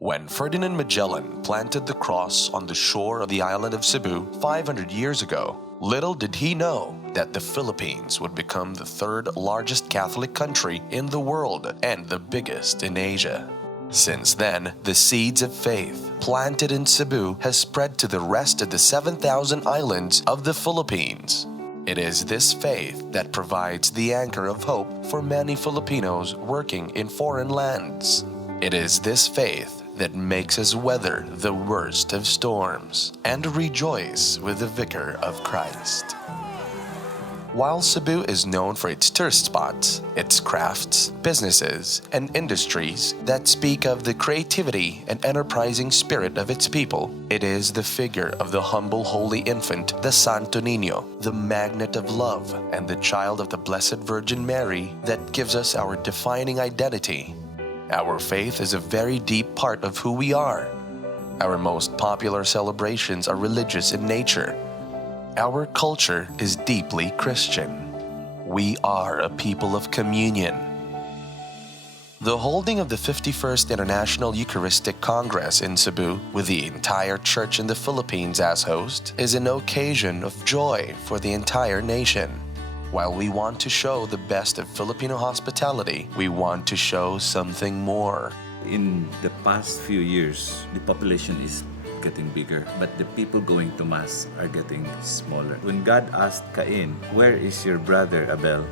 When Ferdinand Magellan planted the cross on the shore of the island of Cebu 500 years ago, little did he know that the Philippines would become the third largest Catholic country in the world and the biggest in Asia. Since then, the seeds of faith planted in Cebu has spread to the rest of the 7,000 islands of the Philippines. It is this faith that provides the anchor of hope for many Filipinos working in foreign lands. It is this faith that makes us weather the worst of storms and rejoice with the Vicar of Christ. While Cebu is known for its tourist spots, its crafts, businesses, and industries that speak of the creativity and enterprising spirit of its people, it is the figure of the humble holy infant, the Santo Niño, the magnet of love, and the child of the Blessed Virgin Mary that gives us our defining identity. Our faith is a very deep part of who we are. Our most popular celebrations are religious in nature. Our culture is deeply Christian. We are a people of communion. The holding of the 51st International Eucharistic Congress in Cebu, with the entire church in the Philippines as host, is an occasion of joy for the entire nation. While we want to show the best of Filipino hospitality, we want to show something more. In the past few years, the population is getting bigger, but the people going to Mass are getting smaller. When God asked Cain, "Where is your brother Abel?"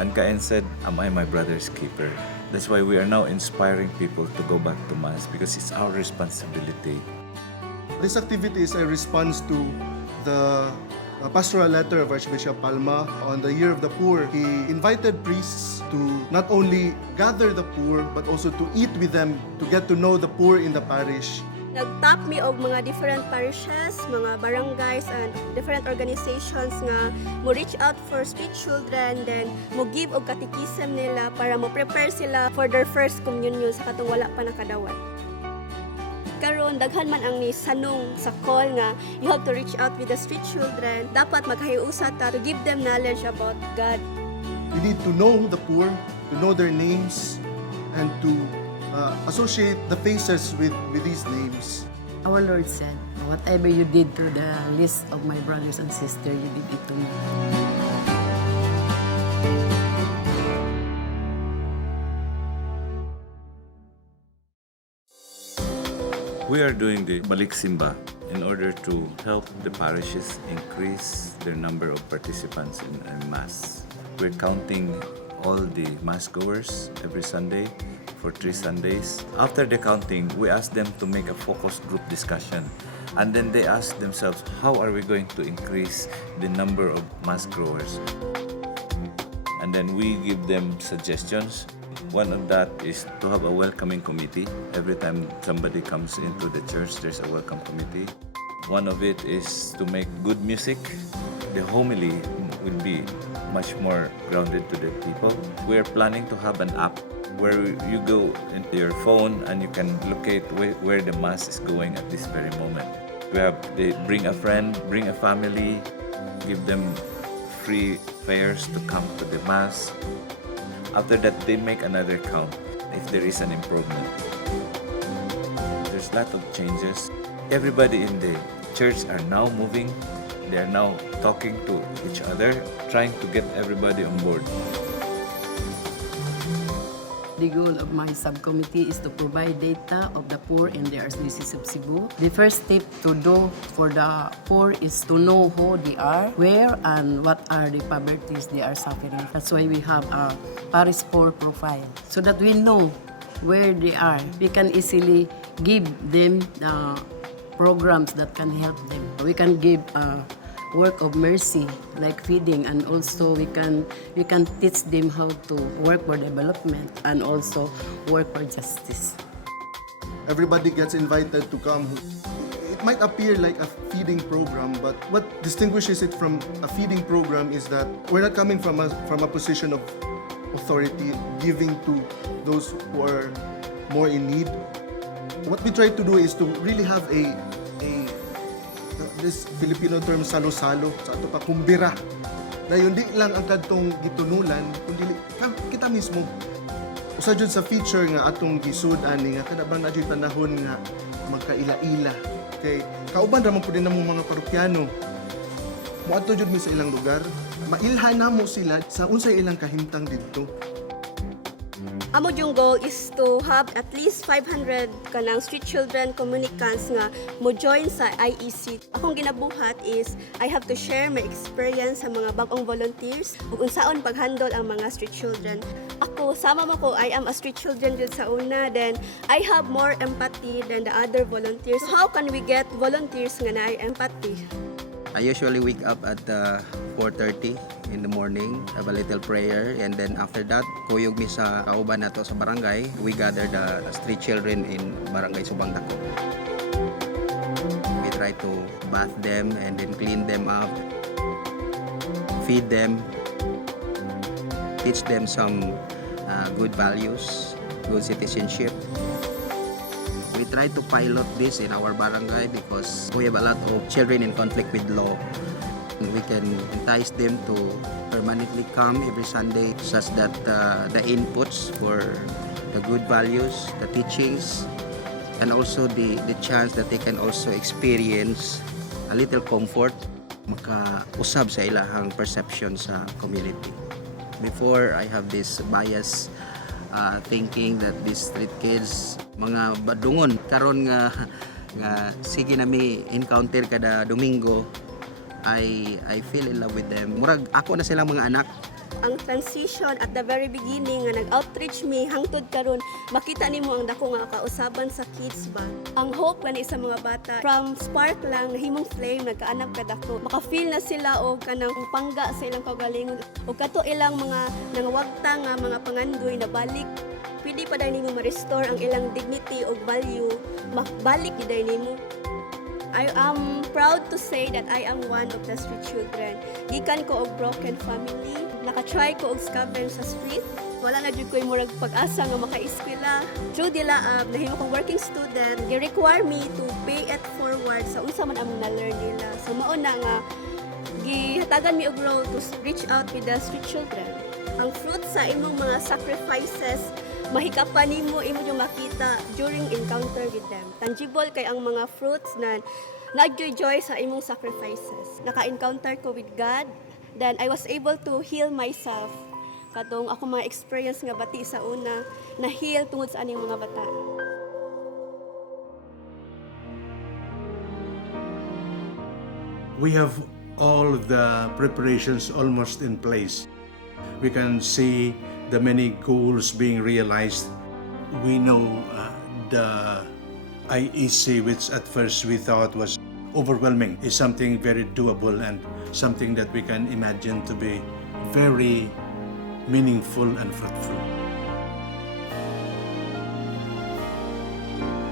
and Cain said, "Am I my brother's keeper?" That's why we are now inspiring people to go back to Mass, because it's our responsibility. This activity is a response to the pastoral letter of Archbishop Palma on the Year of the Poor. He invited priests to not only gather the poor, but also to eat with them, to get to know the poor in the parish. Nag-tap me og mga different parishes, mga barangays, and different organizations nga mo reach out for street children, then mo give og katikism nila para mo prepare sila for their first communion sa katong wala pa nakadawat. Karon daghan man ang ni sanong sa call nga you have to reach out with the street children. Dapat maghahiusa ta to give them knowledge about God. We need to know the poor, to know their names, and to associate the faces with these names. Our Lord said, "Whatever you did to the least of my brothers and sisters, you did it to me." We are doing the Balik Simba in order to help the parishes increase their number of participants in Mass. We're counting all the Mass goers every Sunday for 3 Sundays. After the counting, we ask them to make a focus group discussion. And then they ask themselves, how are we going to increase the number of Mass growers? And then we give them suggestions. One of that is to have a welcoming committee. Every time somebody comes into the church, there's a welcome committee. One of it is to make good music. The homily will be much more grounded to the people. We are planning to have an app where you go into your phone and you can locate where the Mass is going at this very moment. They bring a friend, bring a family, give them free fares to come to the Mass. After that, they make another count if there is an improvement. There's a lot of changes. Everybody in the church are now moving. They are now talking to each other, trying to get everybody on board. The goal of my subcommittee is to provide data of the poor in the Archdiocese of Cebu. The first step to do for the poor is to know who they are, where and what are the poverties they are suffering. That's why we have a parish poor profile, so that we know where they are. We can easily give them programs that can help them. We can give work of mercy like feeding, and also we can teach them how to work for development and also work for justice. Everybody gets invited to come. It might appear like a feeding program, but what distinguishes it from a feeding program is that we're not coming from a position of authority, giving to those who are more in need. What we try to do is to really have this Filipino term salo-salo, sa ato pa kumbira. Na yun di lang ang kadtong gitunulan, kundi kita mismo Usa jud sa feature nga atong gisud ani nga kada bang na jud panahon nga magkaila-ila. Kay kauban ra man pud namo mga parokyano. Moadto jud mi sa ilang lugar, mailhan namo sila sa unsay ilang kahimtang didto. Amo yung goal is to have at least 500 kanang street children communicants nga mo join sa IEC. Akong ginabuhat is I have to share my experience sa mga bagong volunteers ug unsaon paghandle ang mga street children. Ako, sama mo ko, I am a street children dito sa una, then I have more empathy than the other volunteers. So how can we get volunteers nga na empathy? I usually wake up at 4:30 in the morning, have a little prayer, and then after that, kuyog mi sa kauban nato sa barangay. We gather the street children in Barangay Subang Dako. We try to bath them and then clean them up, feed them, teach them some good values, good citizenship. We try to pilot this in our barangay because we have a lot of children in conflict with law. We can entice them to permanently come every Sunday such that the inputs for the good values, the teachings, and also the chance that they can also experience a little comfort, makausab sa ilahang perception sa community. Before, I have this bias thinking that these street kids mga badungon karon nga sige na mi encounter kada Domingo. I feel in love with them. Murag ako na silang mga anak. Ang transition at the very beginning nga nag-outreach mi hangtod karon makita nimo ang dako nga kausaban sa kids ba. Ang hope gani sa mga bata from spark lang himong flame nagkaanap kadako. Maka-feel na sila og kanang pangga sa ilang kaugalingon ug kato ilang mga nangawagta nga mga pangandoy na balik. Pwede pa dahil nimo ma-restore ang ilang dignity o value, makbalik dahil nimo. I am proud to say that I am one of the street children. Gikan ko og broken family, nakatry ko og scavenge sa street. Wala na jud ko'y murag pag-asa nga maka-eskwela. Through dila nahimo kong working student, gi-require me to pay it forward sa unsa man ang na-learn nila. So mao na nga gihatagan mi og role to reach out with the street children. Ang fruit sa imong mga sacrifices mahikapan nimo imo yung makita during encounter with them. Tangible kay ang mga fruits na nag-joy sa imong sacrifices. Naka-encounter ko with God, then I was able to heal myself. Katong ako mga experience nga bati sa una, na heal tungod sa aning mga bata. We have all the preparations almost in place. We can see the many goals being realized. We know the IEC, which at first we thought was overwhelming, is something very doable and something that we can imagine to be very meaningful and fruitful.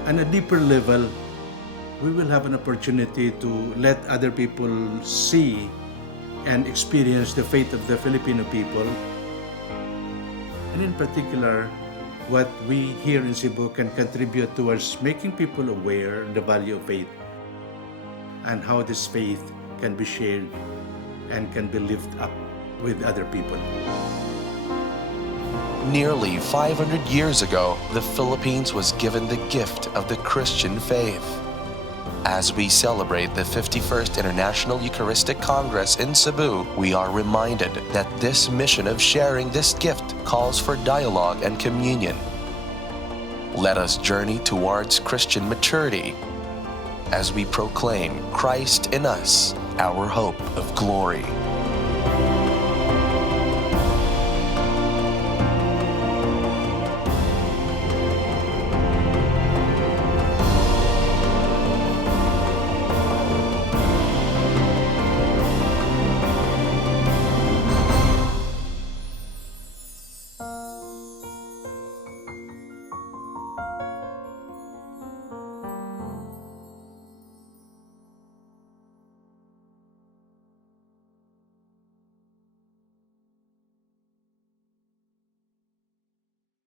On a deeper level, we will have an opportunity to let other people see and experience the faith of the Filipino people. And in particular, what we here in Cebu can contribute towards making people aware of the value of faith and how this faith can be shared and can be lived up with other people. Nearly 500 years ago, the Philippines was given the gift of the Christian faith. As we celebrate the 51st International Eucharistic Congress in Cebu, we are reminded that this mission of sharing this gift calls for dialogue and communion. Let us journey towards Christian maturity as we proclaim Christ in us, our hope of glory.